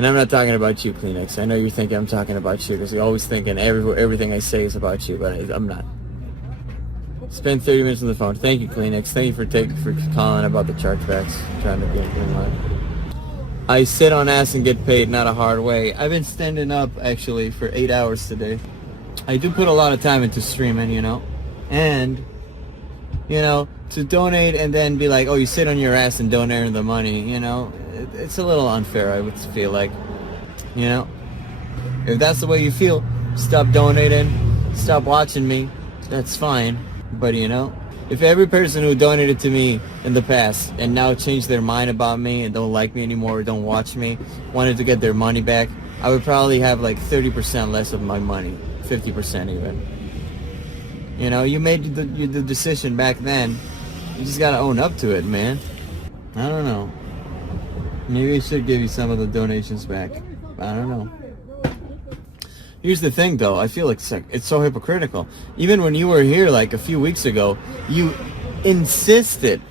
And I'm not talking about you, Kleenex. I know you're thinking I'm talking about you because you're always thinking everything I say is about you, but I'm not. Spend 30 minutes on the phone. Thank you, Kleenex. Thank you for calling about the chargebacks. Trying to get in line. I sit on ass and get paid, not a hard way. I've been standing up, actually, for 8 hours today. I do put a lot of time into streaming, you know. And, you know, to donate and then be like, oh, you sit on your ass and don't earn the money, you know. It's a little unfair, I would feel like. You know. If that's the way you feel, stop donating. Stop watching me. That's fine. But, you know, if every person who donated to me in the past and now changed their mind about me and don't like me anymore or don't watch me, wanted to get their money back, I would probably have like 30% less of my money. 50% even. You know, you made the decision back then. You just gotta own up to it, man. I don't know. Maybe I should give you some of the donations back. I don't know. Here's the thing, though. I feel like it's so hypocritical. Even when you were here, like, a few weeks ago, you insisted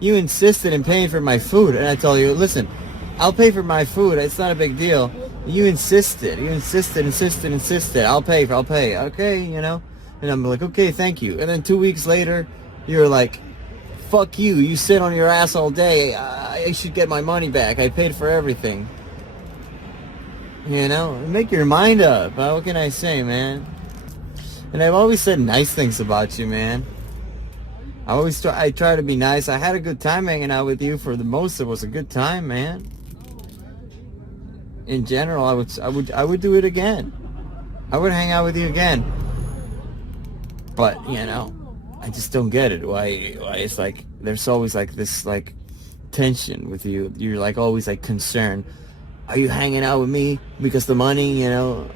in paying for my food. And I told you, listen, I'll pay for my food. It's not a big deal. You insisted. I'll pay. Okay, you know? And I'm like, okay, thank you. And then 2 weeks later, you're like, fuck you. You sit on your ass all day. I should get my money back. I paid for everything. You know, make your mind up. What can I say, man? And I've always said nice things about you, man. I try to be nice. I had a good time hanging out with you. For the most, it was a good time, man. In general, I would do it again. I would hang out with you again. But you know, I just don't get it. Why it's like there's always like this like tension with you. You're like always like concerned. Are you hanging out with me because the money, you know?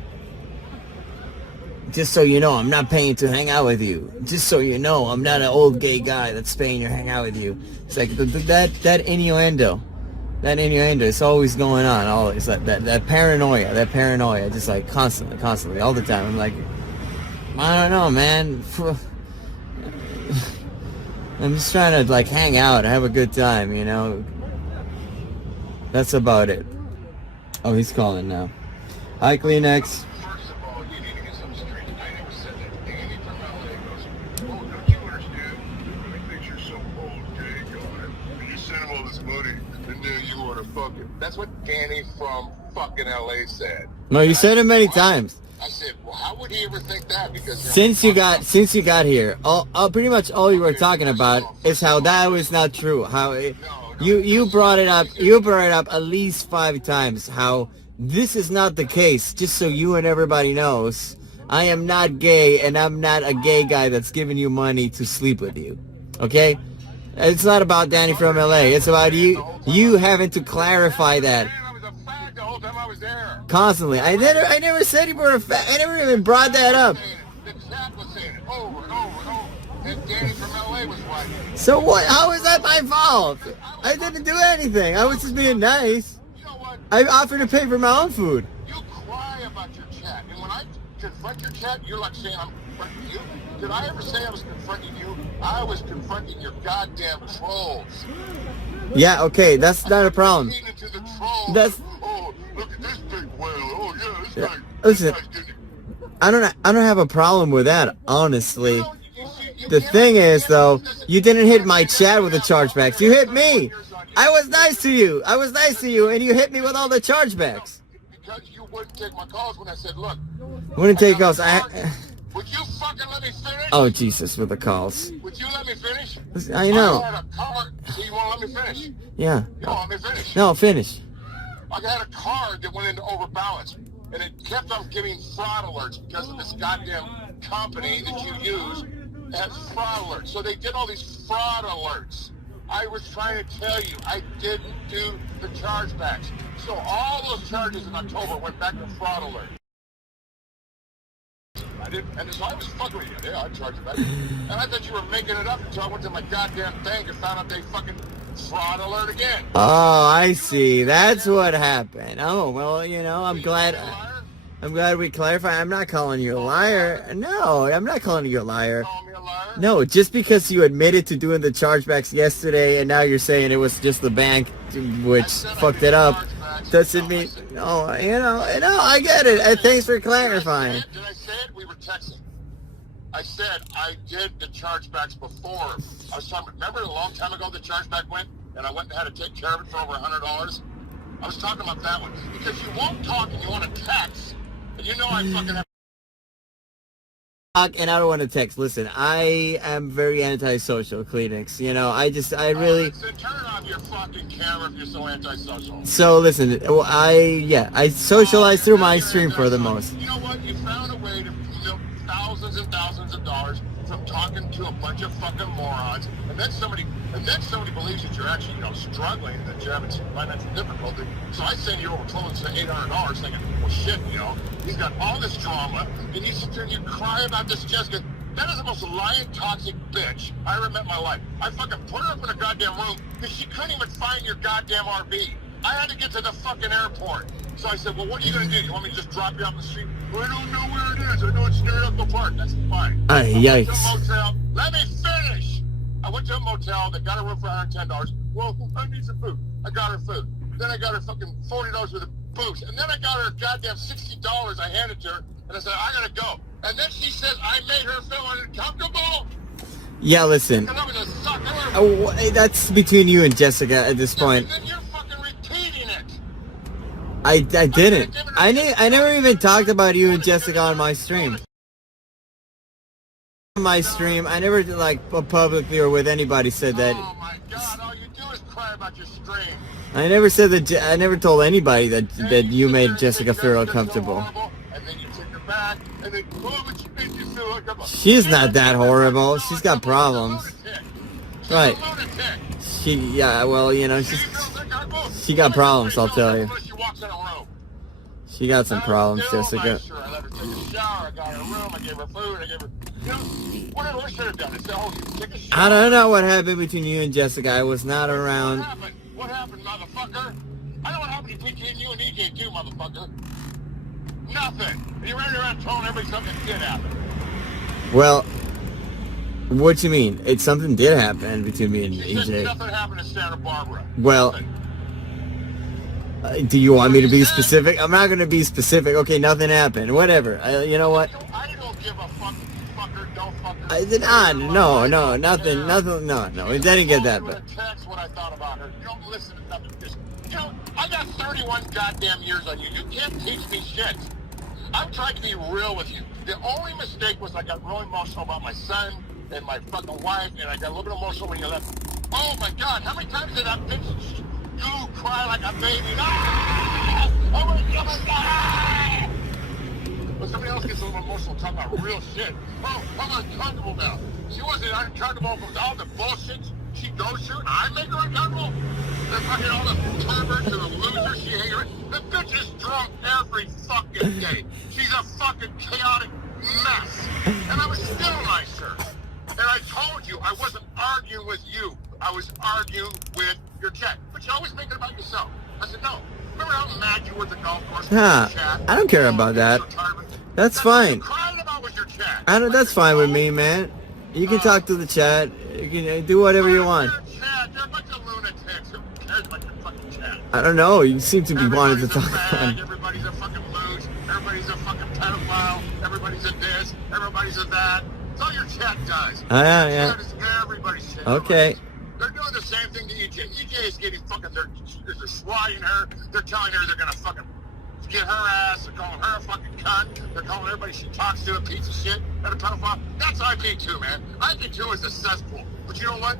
Just so you know, I'm not paying to hang out with you. Just so you know, I'm not an old gay guy that's paying to hang out with you. It's like that innuendo. That innuendo, it's always going on. Always that paranoia, just like constantly, all the time. I'm like, I don't know, man. I'm just trying to like hang out, have a good time, you know? That's about it. Oh, he's calling now. Hi, Kleenex. First of all, you need to get something straight. I never said that. Danny from LA goes, oh, don't you understand? He thinks you're some old gay guy. And you sent him all this money, and then you want to fuck him. That's what Danny from fucking LA said. No, you said it many times. I said, well, how would he ever think that? Because since you got here, pretty much all you were talking about is how that was not true. How you brought it up. You brought it up at least 5 times. How this is not the case. Just so you and everybody knows, I am not gay, and I'm not a gay guy that's giving you money to sleep with you. Okay? It's not about Danny from LA. It's about you having to clarify that. The whole time I was there. Constantly. I never said you were a fat. I never even brought that up. The chat was saying it over and over and over. And Danny from LA was watching. So what? How is that my fault? I didn't do anything. I was just being nice. You know what? I offered to pay for my own food. You cry about your chat. And when I confront your chat, you're like saying I'm confronting you. Did I ever say I was confronting you? I was confronting your goddamn trolls. Yeah, okay, that's not a problem. That's. Oh, look at this big whale. Oh, yeah, this guy. Listen, I don't have a problem with that, honestly. The thing is, though, you didn't hit my chat with the chargebacks. You hit me. I was nice to you. And you hit me with all the chargebacks. Because you wouldn't take my calls when I said, look. Wouldn't take calls. Would you fucking let me finish? Oh, Jesus, with the calls. Would you let me finish? I know. I had a card, so you won't let me finish? Yeah. You won't let me finish? No, finish. I had a card that went into overbalance, and it kept on giving fraud alerts because of this goddamn company that you use had fraud alerts. So they did all these fraud alerts. I was trying to tell you, I didn't do the chargebacks. So all those charges in October went back to fraud alert. I didn't, and so I was fucking with you. Yeah, I'd charge you back. And I thought you were making it up until I went to my goddamn bank and found out they fucking fraud alert again. Oh, I see. That's what happened. Oh, well, you know, I'm glad we clarified. I'm not calling you a liar. No, I'm not calling you a liar. Call me a liar? No, just because you admitted to doing the chargebacks yesterday and now you're saying it was just the bank which fucked it up. doesn't mean. No, I get it. And thanks for clarifying. Did I say it? We were texting. I said I did the chargebacks before. I was talking. Remember a long time ago the chargeback went, and I went and had to take care of it for over $100. I was talking about that one because you won't talk and you want to text, and you know I fucking have. And I don't want to text. Listen, I am very antisocial, Kleenex. I really. Then turn on your fucking camera if you're so antisocial. So listen, I socialize through my stream for the most. You know what? You found a way to milk thousands and thousands of dollars from talking to a bunch of fucking morons, and then somebody believes that you're actually, struggling, that you're having some financial difficulty. So I send you over close to $800, thinking, well, shit, he's got all this drama, and you sit there and you cry about this Jessica. That is the most lying, toxic bitch I ever met in my life. I fucking put her up in a goddamn room because she couldn't even find your goddamn RV. I had to get to the fucking airport. So I said, well, what are you going to do? You want me to just drop you off the street? Well, I don't know where it is. I know it's near Echo Park. That's fine. Yikes. I went to a motel. Let me finish. I went to a motel. They got a room for $110. Well, I need some food. I got her food. Then I got her fucking $40 worth of booze. And then I got her goddamn $60. I handed to her. And I said, I got to go. And then she says, I made her feel uncomfortable. Yeah, listen. That's between you and Jessica at this point. Then you're fucking repeating it. I didn't. I never even talked about you and Jessica on my stream. On my stream, I never publicly or with anybody said that. Oh my God! All you do is cry about your stream. I never said that. I never told anybody that you made Jessica feel uncomfortable. And then you take her back, and then but she made you feel uncomfortable. She's not that horrible. She's got problems. Right. She got problems, I'll tell you. She got some problems, Jessica. I let her take a shower, I got her room, I gave her food, I gave her, whatever I should have done. I said, oh, you take a shower. I don't know what happened between you and Jessica. I was not around. What happened, motherfucker? I know what happened between you and EJ too, motherfucker. Nothing. You ran around telling everybody something did happen. Well, what you mean? It's something did happen between me and She said EJ. nothing happened in Santa Barbara. Well, do you want me to be specific? I'm not going to be specific. Okay, nothing happened. Whatever. You know what? I don't give a fuck, fucker, don't fucker. I did not. No, nothing. No. It didn't get that bad. That's what I thought about her. You don't listen to nothing. I got 31 goddamn years on you. You can't teach me shit. I'm trying to be real with you. The only mistake was I got really emotional about my son and my fucking wife, and I got a little bit emotional when you left. Oh my God, how many times did that bitch you cry like a baby? Ah! Oh my God! Ah! But somebody else gets a little emotional talking about real shit. Oh, I'm uncomfortable now. She wasn't uncomfortable from all the bullshit she goes through, and I make her uncomfortable? The fucking all the perverts and the losers she hates her. The bitch is drunk every fucking day. She's a fucking chaotic mess. And I was still nice to her. And I told you I wasn't arguing with you. I was arguing with your chat. But you always make it about yourself. I said, no. Remember how mad you were at the golf course? I don't care about that. That's fine. What you cried about was your chat. That's fine with me, man. You can talk to the chat. You can do whatever you want. They're a bunch of lunatics. Who cares about your fucking chat? I don't know. You seem to be wanting to talk about it. Everybody's a fucking loose. Everybody's a fucking pedophile. Everybody's a this. Everybody's a that. That's all your chat does. Yeah. That is everybody's shit. Okay. They're doing the same thing to EJ. EJ is getting fucking, they're swatting her. They're telling her they're going to fucking get her ass. They're calling her a fucking cunt. They're calling everybody she talks to a piece of shit and a pedophile. That's IP too, man. IP too is a cesspool. But you know what?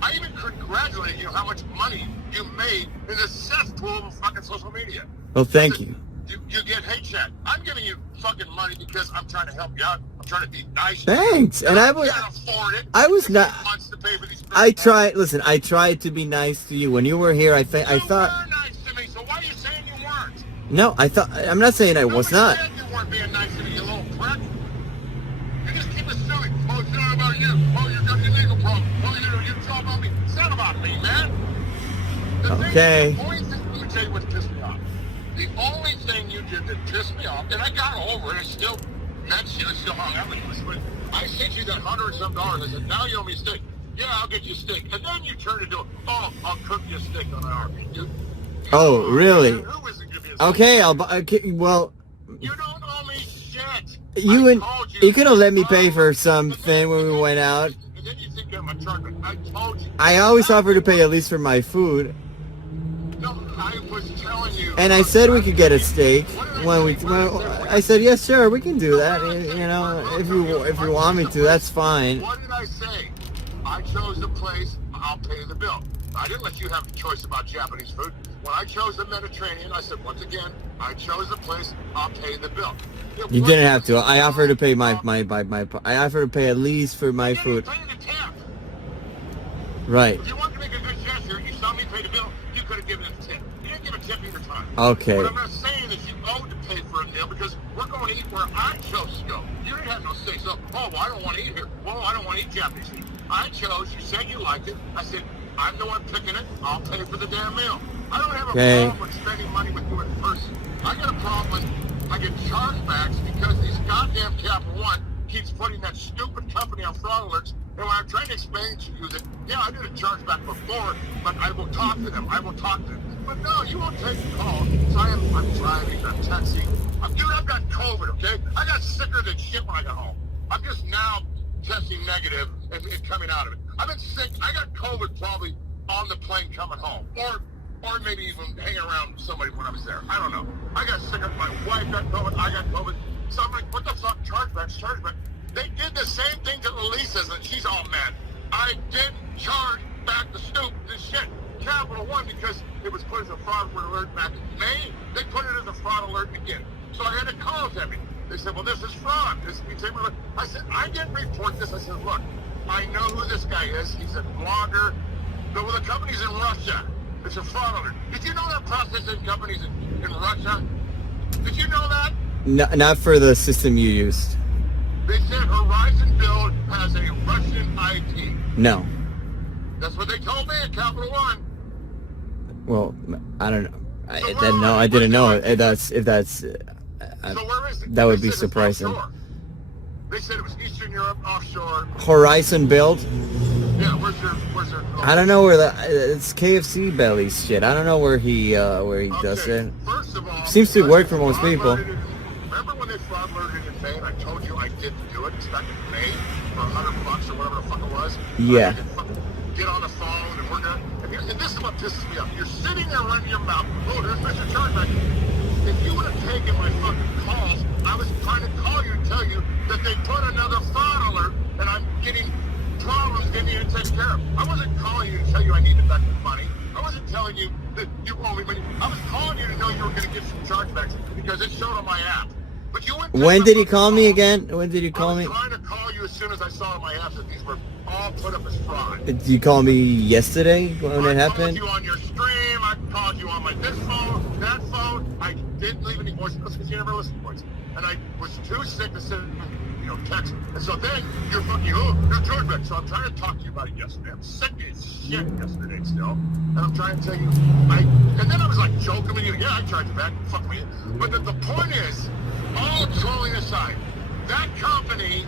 I even congratulated you how much money you made in the cesspool of fucking social media. Well, thank you. You get hate chat. I'm giving you fucking money because I'm trying to help you out. I'm trying to be nice. Thanks. And I was. Can't afford it. I was not. Months to pay for these I tried. Listen, I tried to be nice to you when you were here. I thought. You were nice to me. So why are you saying you weren't? No, I thought. I'm not saying I was not. You said you weren't being nice to me, you little prick. You just keep assuming. Oh, it's not about you. Oh, you got your legal problem. Oh, you talk about me. It's not about me, man. Okay. The only thing, let me tell you what pissed me off. The only thing you did that pissed me off, and I got over it, I still met you, I still hung out with you, but I sent you that $100 and some. I said, now you owe me a steak. Yeah, I'll get you a steak. And then you turned into, oh, I'll cook you a steak on an RV. You Oh, really? Who isn't gonna be a Okay, I'll buy. Okay, well, You don't owe me shit. you I and told you could have let me pay for And something when we went out. And then you think I'm a trucker. I told you. I always offer to pay at least for my food, No, I was telling you. and I said we could get a steak when we. When I said yes, sure, we can do that. You know, if you want me to, that's fine. What did I say? I chose the place. I'll pay the bill. I didn't let you have the choice about Japanese food. When I chose the Mediterranean, I said once again, I chose the place. I'll pay the bill. You didn't have to. I offered to pay my. I offered to pay at least for my food. Right. If you wanted to make a good gesture, you saw me pay the bill, you could have given it a tip. You didn't give a tip either time. Okay. What I'm not saying is you owed to pay for a meal because we're going to eat where I chose to go. You didn't have no say so. Oh, well, I don't want to eat here. Well, I don't want to eat Japanese food. I chose. You said you liked it. I said, I'm the one picking it. I'll pay for the damn meal. I don't have a problem with spending money with you in person. I got a problem when I get chargebacks because these goddamn Capital One keeps putting that stupid company on fraud alerts. And when I'm trying to explain to you that, yeah, I did a chargeback before, but I will talk to them. I will talk to them. But no, you won't take the call. So I'm driving, I'm texting. Dude, I've got COVID, okay? I got sicker than shit when I got home. I'm just now testing negative and coming out of it. I've been sick. I got COVID probably on the plane coming home. Or maybe even hanging around with somebody when I was there. I don't know. I got sick. My wife got COVID. I got COVID. So I'm like, what the fuck? Chargebacks. They did the same thing to Elisa's, and she's all mad. I didn't charge back the shit. Capital One, because it was put as a fraud alert back in May. They put it as a fraud alert again. So I had to call them. They said, well, this is fraud. I said, I didn't report this. I said, look, I know who this guy is. He's a blogger. The company's in Russia. It's a fraud alert. Did you know they're processing companies in Russia? Did you know that? No, not for the system you used. They said Horizon Build has a Russian IP. No. That's what they told me at Capital One. Well, I don't know. I So didn't know. I didn't know if that's. So where is it? That would They be said it's surprising. offshore. They said it was Eastern Europe, offshore. Horizon Build. Yeah, where's their I don't know where it's KFC Belly's shit. I don't know where he does it. First of all, Seems to work for most people. Remember when they fraud alerted in May and I told you I didn't do it? It's back in May for $100 or whatever the fuck it was. Yeah. Get on the phone and we're gonna. And this is what pisses me off. You're sitting there running your mouth. Oh, there's Mr. Chargeback. If you would have taken my fucking calls, I was trying to call you and tell you that they put another fraud alert and I'm getting problems getting you to take care of. I wasn't calling you to tell you I needed back the money. I wasn't telling you that you owe me money. I was calling you to know you were going to get some chargebacks because it showed on my app. But you wouldn't. When did he call me again? When did you call me? I was trying to call you as soon as I saw on my app that these were all put up as fraud. Did you call me yesterday when it happened? I called you on your stream. I called you on this phone, that phone. I didn't leave any voicemails because you never listened to voice. And I was too sick to send, text. And so then you're fucking, you're chargeback. So I'm trying to talk to you about it yesterday. I'm sick as shit yesterday still. And I'm trying to tell you, and then I was like joking with you. Yeah, I charged you back. Fuck me. But the point is, all trolling aside, that company,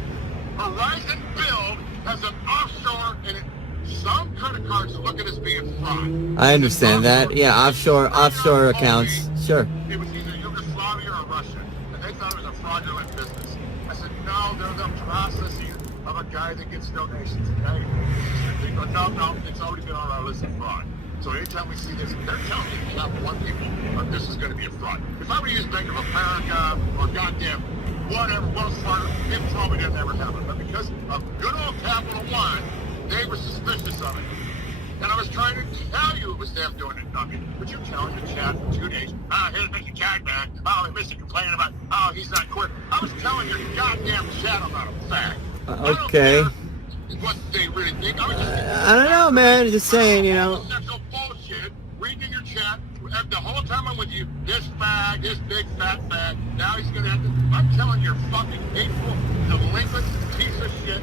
Horizon Build, has an offshore and some credit cards look at as being fraud. I understand that. Yeah, offshore accounts. Sure. It was either Yugoslavia or Russia, and they thought it was a fraudulent business. I said, no, they're the processing of a guy that gets donations. Okay? They go, no, it's already been on our list of fraud. So anytime we see this, they're telling me Capital One people, this is going to be a fraud. If I were to use Bank of America or goddamn whatever, Wells Fargo, it probably didn't ever happen. But because of good old Capital One, they were suspicious of it. And I was trying to tell you it was them doing it, not me. But you telling the chat for 2 days, here's Mr. Chargeback. Oh, Mr. complaining about, he's not quick. I was telling your goddamn chat about a fact. Okay. What they really think. I don't know, man. Just saying, Sexual bullshit. Reading your chat. The whole time I'm with you, this fag, this big fat fag. Now he's gonna have to. I'm telling you, fucking hateful, delinquent piece of shit.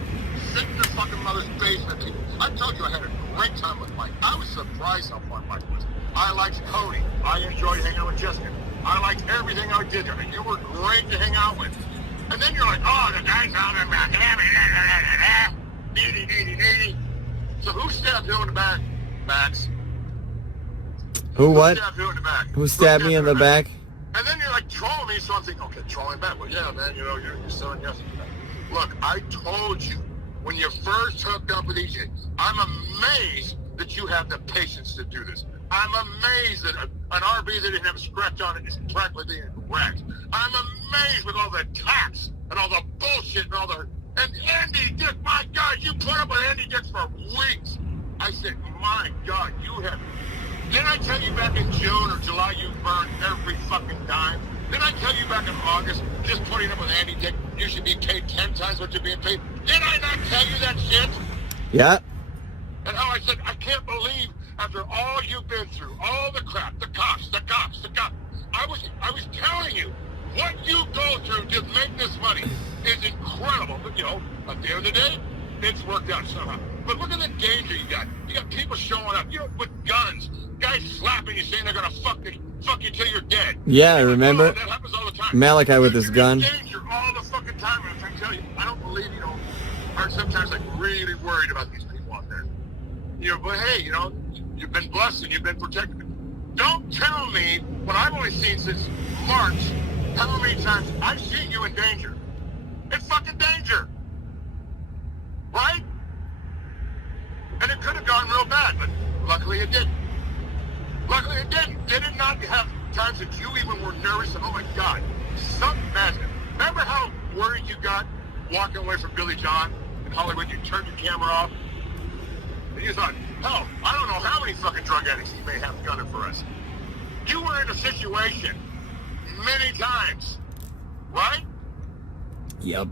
Sit in your fucking mother's basement. I told you I had a great time with Mike. I was surprised how fun Mike was. I liked Cody. I enjoyed hanging out with Jessica. I liked everything I did there. And you were great to hang out with. And then you're like, oh, the guy's out there back. So who stabbed who in the back, Max? Who what? Stabbed who in the back? Who stabbed me in the back? And then you're like trolling me, so I'm thinking, okay, trolling back. Well, yeah, man, you know, you're selling yes. Look, I told you when you first hooked up with EJ, I'm amazed that you have the patience to do this. I'm amazed that an RV that didn't have a scratch on it is practically being wrecked. I'm amazed with all the attacks and all the bullshit and all the... And Andy Dick, my God, you put up with Andy Dick for weeks. I said, my God, you have... Didn't I tell you back in June or July you burned every fucking dime? Didn't I tell you back in August, just putting up with Andy Dick, you should be paid 10 times what you're being paid? Didn't I not tell you that shit? Yeah. And how I said, I can't believe after all you've been through, all the crap, the cops. I was telling you, what you go through to make this money is incredible. But, you know, at the end of the day, it's worked out somehow. But look at the danger you got. You got people showing up, you know, with guns. Guys slapping you, saying they're gonna fuck you till you're dead. Yeah, I remember. Oh, that happens all the time. Malachi with his gun. You're in danger all the fucking time. And I tell you, I don't believe you know. Aren't sometimes like really worried about these people out there. You know, but hey, you know, you've been blessed and you've been protected. Don't tell me what I've only seen since March. How many times I've seen you in danger? In fucking danger, right? And it could have gone real bad, but luckily it didn't. Luckily it didn't. Did it not have times that you even were nervous and, oh my God, something bad. Remember how worried you got walking away from Billy John in Hollywood? You turned your camera off and you thought, oh, I don't know how many fucking drug addicts he may have gunning for us. You were in a situation many times, right? Yep.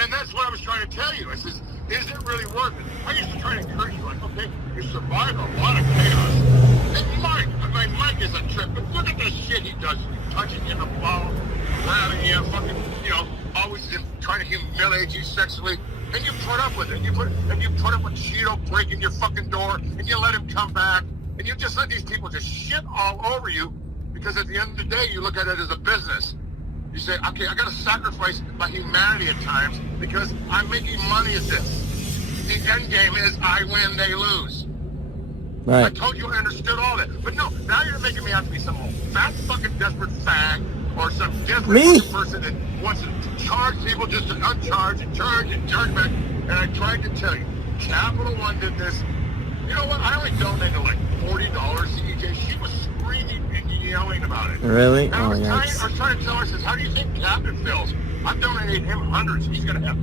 And that's what I was trying to tell you. I says, is it really worth it? I used to try to encourage you, like, okay, you survived a lot of chaos. And Mike is a trip, but look at the shit he does. Touching you in the ball, grabbing you, fucking, you know, always trying to humiliate you sexually. And you put up with it. You put up with Cheeto breaking your fucking door, and you let him come back. And you just let these people just shit all over you, because at the end of the day, you look at it as a business. You say, okay, I got to sacrifice my humanity at times because I'm making money at this. The end game is I win, they lose. Right. I told you I understood all that. But no, now you're making me out to be some old fat fucking desperate fag or some desperate person that wants to charge people just to uncharge and charge back. And I tried to tell you, Capital One did this. You know what? I only donated like $40 to EJ. She was screaming and yelling about it. Really? And I was trying to tell her, I says, how do you think Captain feels? I've donated him hundreds. He's going to have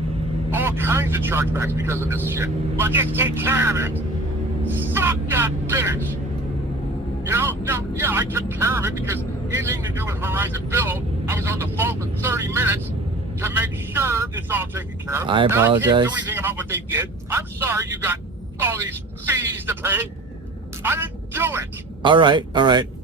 all kinds of chargebacks because of this shit. But just take care of it. Fuck that bitch. You know? No, yeah, I took care of it because anything to do with Horizon Bill, I was on the phone for 30 minutes to make sure it's all taken care of. I apologize. Now, I can't do anything about what they did. I'm sorry you got all these fees to pay. I didn't do it. All right.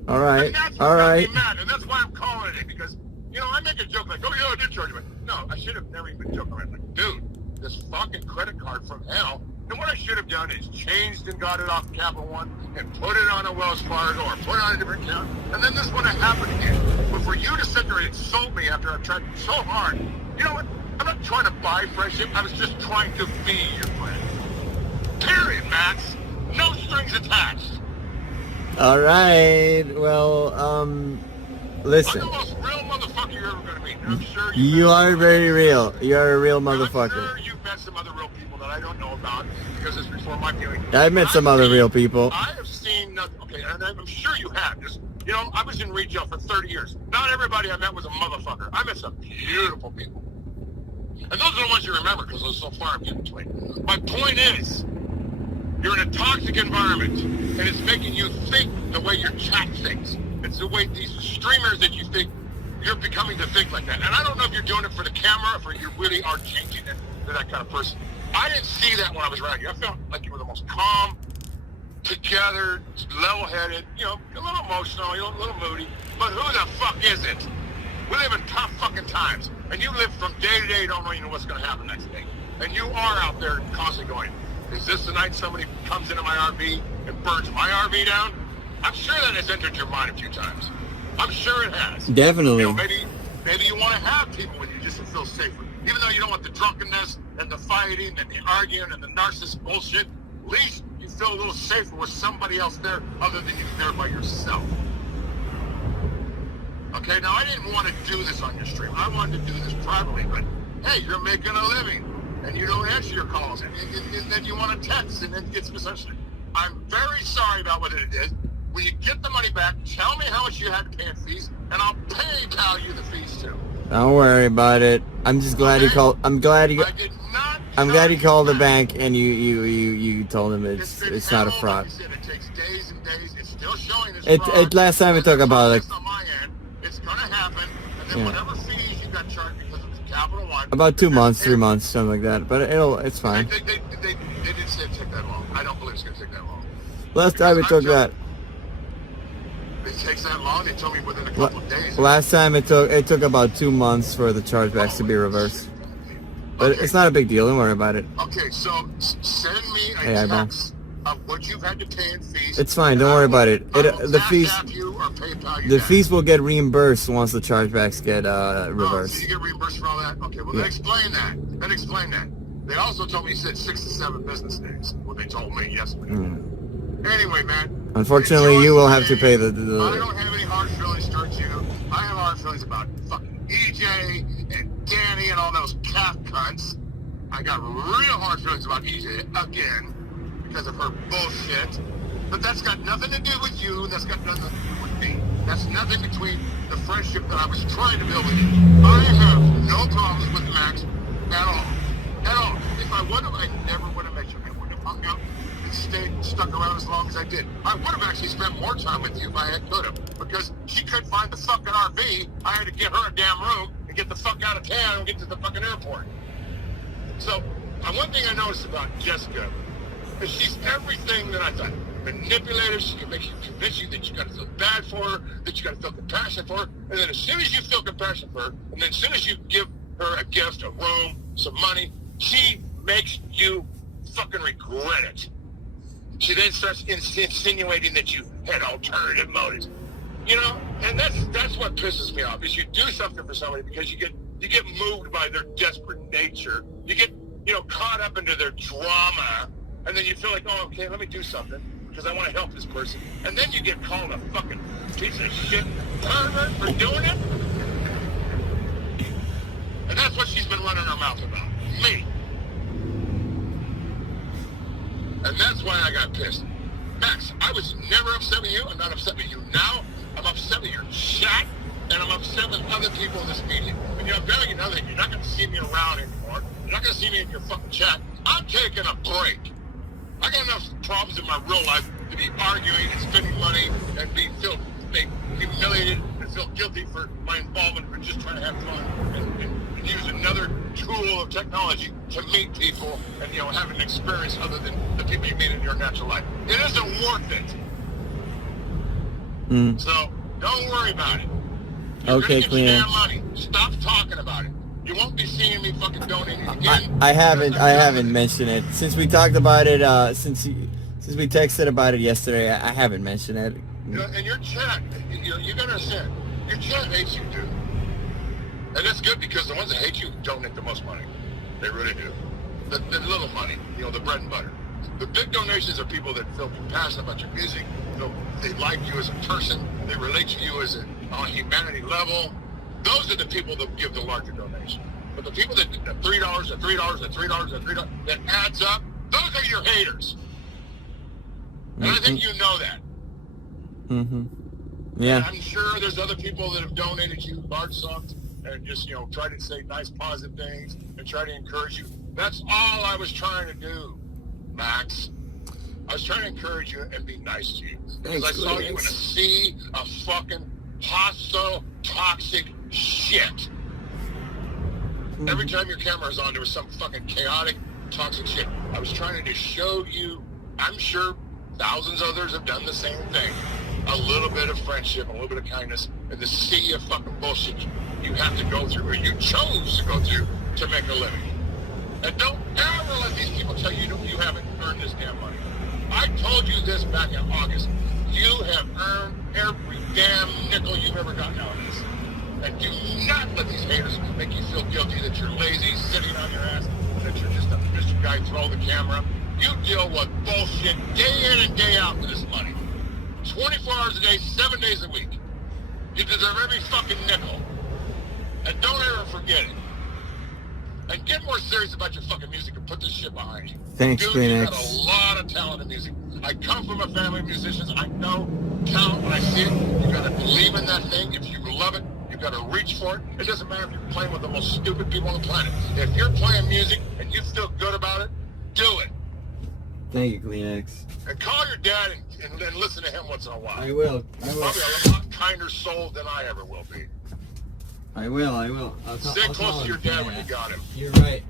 And that's what got me mad, and that's why I'm calling it, because, you know, I make a joke like, oh, yeah, I did charge you. No, I should have never even joked around. Like, dude, this fucking credit card from hell. And what I should have done is changed and got it off Capital One and put it on a Wells Fargo or put it on a different account, and then this wouldn't have happened again. But for you to sit there and insult me after I've tried so hard, you know what? I'm not trying to buy friendship. I was just trying to be your friend. Period, Max. No strings attached. All right. Well, listen. I'm the most real motherfucker you're ever going to meet. And I'm sure you are very real. You are a real motherfucker. I'm sure you've met some other real people that I don't know about because it's before my viewing. I've met some other real people. I have seen nothing. Okay, and I'm sure you have. Just, you know, I was in retail for 30 years. Not everybody I met was a motherfucker. I met some beautiful people. And those are the ones you remember because they're so far in between. My point is, you're in a toxic environment, and it's making you think the way your chat thinks. It's the way these streamers that you think, you're becoming to think like that. And I don't know if you're doing it for the camera or if you really are changing it to that kind of person. I didn't see that when I was around you. I felt like you were the most calm, together, level-headed, you know, a little emotional, you know, a little moody. But who the fuck is it? We live in tough fucking times. And you live from day to day, you don't even know what's going to happen next day. And you are out there constantly going, is this the night somebody comes into my RV and burns my RV down? I'm sure that has entered your mind a few times. I'm sure it has. Definitely. You know, maybe you want to have people with you just to feel safer. Even though you don't want the drunkenness and the fighting and the arguing and the narcissist bullshit, at least you feel a little safer with somebody else there other than you there by yourself. Okay, now I didn't want to do this on your stream. I wanted to do this privately, but hey, you're making a living and you don't answer your calls, and then you want to text, and it gets misunderstood. I'm very sorry about what it is. When you get the money back, tell me how much you had to pay in fees, and I'll PayPal you the fees too. Don't worry about it. I'm just glad you called. I'm glad you. I did not. I'm glad you called the bank and you told him it's not a fraud. Like I said, it takes days and days. It's still showing this fraud. Last time it took about like. On my end, it's gonna happen, and then whatever fees you got charged because of the Capital One. About 2 months, 3 months, something like that. But it's fine. They didn't say it take that long. I don't believe it's gonna take that long. Last time it took that. It takes that long. They told me within a couple of days. Last time it took about 2 months for the chargebacks to be reversed. But it's not a big deal. Don't worry about it. Okay, so send me a text of what you've had to pay in fees. It's fine. Don't worry about it. The fees will get reimbursed once the chargebacks get reversed. So you get reimbursed for all that? Okay, well then explain that. They also told me you said 6 to 7 business days. What they told me yesterday. Anyway, man. Unfortunately, you will have to pay the. I don't have any hard feelings towards you. I have hard feelings about fucking EJ and Danny and all those calf cunts. I got real hard feelings about EJ again because of her bullshit. But that's got nothing to do with you. That's got nothing to do with me. That's nothing between the friendship that I was trying to build with you. I have no problems with Max at all. At all. If I would have, I never would have met you. I wouldn't have hung out and stayed stuck around as long as I did. I would have actually spent more time with you if I could have. Because she couldn't find the fucking RV. I had to get her a damn room and get the fuck out of town and get to the fucking airport. So, one thing I noticed about Jessica is she's everything that I thought. Manipulative, she can make you convince you that you gotta feel bad for her, that you gotta feel compassion for her, and then as soon as you feel compassion for her, and then as soon as you give her a gift, a room, some money, she makes you fucking regret it. She then starts insinuating that you had alternative motives. You know, and that's what pisses me off, is you do something for somebody because you get moved by their desperate nature. You get, caught up into their drama, and then you feel like, oh, okay, let me do something because I want to help this person. And then you get called a fucking piece of shit pervert for doing it. And that's what she's been running her mouth about. Me. And that's why I got pissed. Max, I was never upset with you. I'm not upset with you now. I'm upset with your chat, and I'm upset with other people in this media. And I'm telling you now that you're not going to see me around anymore. You're not going to see me in your fucking chat. I'm taking a break. I got enough problems in my real life to be arguing and spending money and feel humiliated and feel guilty for my involvement for just trying to have fun and use another tool of technology to meet people and have an experience other than the people you meet in your natural life. It isn't worth it. So don't worry about it. Okay, Kleenex. Money. Stop talking about it. You won't be seeing me fucking donating again. I haven't mentioned it since we talked about it. Since we texted about it yesterday, I haven't mentioned it. And your chat, you gotta understand, your chat hates you, dude. And that's good because the ones that hate you donate the most money. They really do. The little money, the bread and butter. The big donations are people that feel compassionate about your music. They like you as a person. They relate to you as on a humanity level. Those are the people that give the larger donation. But the people that $3 and $3 and $3 and $3 that adds up, those are your haters. And I think you know that. Yeah. And I'm sure there's other people that have donated you large sums and just, try to say nice, positive things and try to encourage you. That's all I was trying to do, Max. I was trying to encourage you and be nice to you. Because I saw you in a sea of fucking hostile, toxic shit. Every time your camera was on, there was some fucking chaotic, toxic shit. I was trying to just show you, I'm sure thousands of others have done the same thing. A little bit of friendship, a little bit of kindness, and the sea of fucking bullshit you have to go through, or you chose to go through to make a living. And don't ever let these people tell you you haven't earned this damn money. I told you this back in August. You have earned every damn nickel you've ever gotten out of this. And do not let these haters make you feel guilty that you're lazy, sitting on your ass, that you're just a Mr. Guy, throw the camera. You deal with bullshit day in and day out for this money. 24 hours a day, 7 days a week. You deserve every fucking nickel. And don't ever forget it. And get more serious about your fucking music and put this shit behind you. Thanks, Dude, Kleenex. you got a lot of talent in music. I come from a family of musicians. I know talent when I see it. You gotta believe in that thing. If you love it, you gotta reach for it. It doesn't matter if you're playing with the most stupid people on the planet. If you're playing music and you feel good about it, do it. Thank you, Kleenex. And call your dad and listen to him once in a while. I will. Probably a lot kinder soul than I ever will be. I will. Stay close to your dad when you got him. You're right.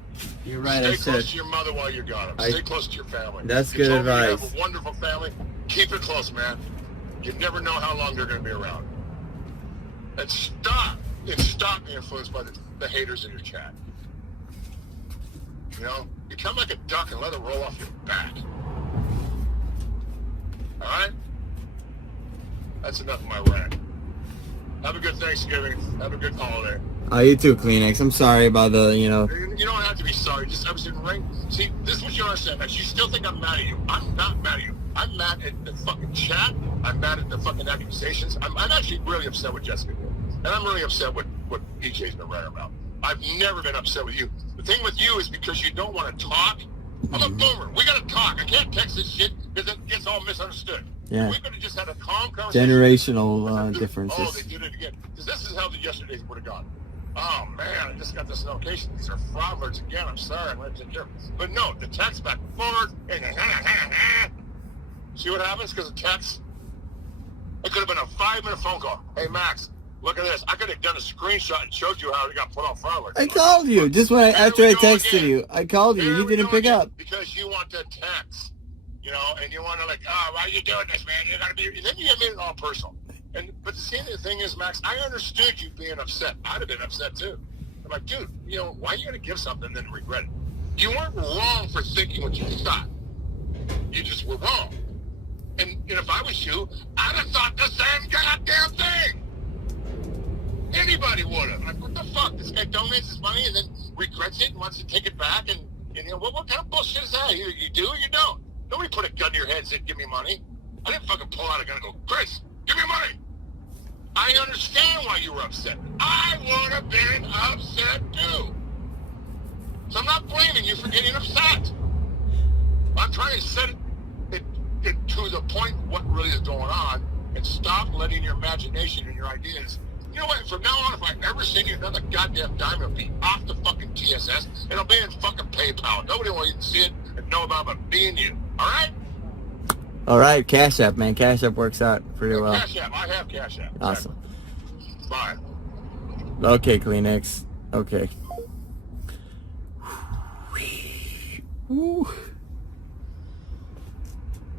Stay close to your mother while you got him. Stay close to your family. That's You good told me advice. You have a wonderful family. Keep it close, man. You never know how long they're going to be around. And stop being influenced by the haters in your chat. You know, become like a duck and let it roll off your back. All right? That's enough of my rant. Have a good Thanksgiving. Have a good holiday. Oh, you too, Kleenex. I'm sorry about the, You don't have to be sorry. Just I was in ring. See, this is what you don't understand, Max. You still think I'm mad at you. I'm not mad at you. I'm mad at the fucking chat. I'm mad at the fucking accusations. I'm actually really upset with Jessica. And I'm really upset with what PJ's been writing about. I've never been upset with you. The thing with you is because you don't want to talk. I'm a boomer. We got to talk. I can't text this shit because it gets all misunderstood. Yeah. We could have just had a calm conversation. Generational differences. Oh, they did it again. Because this is how the yesterday's would have gone. Oh, man, I just got this notification. These are fraudulents again. I'm sorry. I'm going to take care of it. But no, the text back and forth. See what happens because of text? It could have been a 5-minute phone call. Hey, Max, look at this. I could have done a screenshot and showed you how it got put on fraudulent. I called you just after I texted you. I called you. You didn't pick up. Because you want to text, and you want to why are you doing this, man? You gotta be. Then you made it all personal. But the thing is, Max, I understood you being upset. I'd have been upset too. I'm like, dude, why are you gonna give something and then regret it? You weren't wrong for thinking what you thought. You just were wrong. And if I was you, I'd have thought the same goddamn thing. Anybody would have. Like, what the fuck? This guy donates his money and then regrets it and wants to take it back. And what kind of bullshit is that? You do or you don't. Nobody put a gun to your head and said, give me money. I didn't fucking pull out a gun and go, Chris, give me money. I understand why you were upset. I would have been upset too. So I'm not blaming you for getting upset. I'm trying to set it to the point of what really is going on and stop letting your imagination and your ideas. You know what? From now on, if I ever send you another goddamn dime, it'll be off the fucking TSS. It'll be in fucking PayPal. Nobody will even see it and know about it but me and you. All right? All right, Cash App, man. Cash App works out pretty well. Cash App. I have Cash App. Awesome. Bye. Okay, Kleenex. Okay. Whew.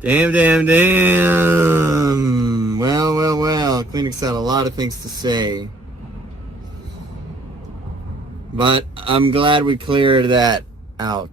Damn. Well. Kleenex had a lot of things to say. But I'm glad we cleared that out.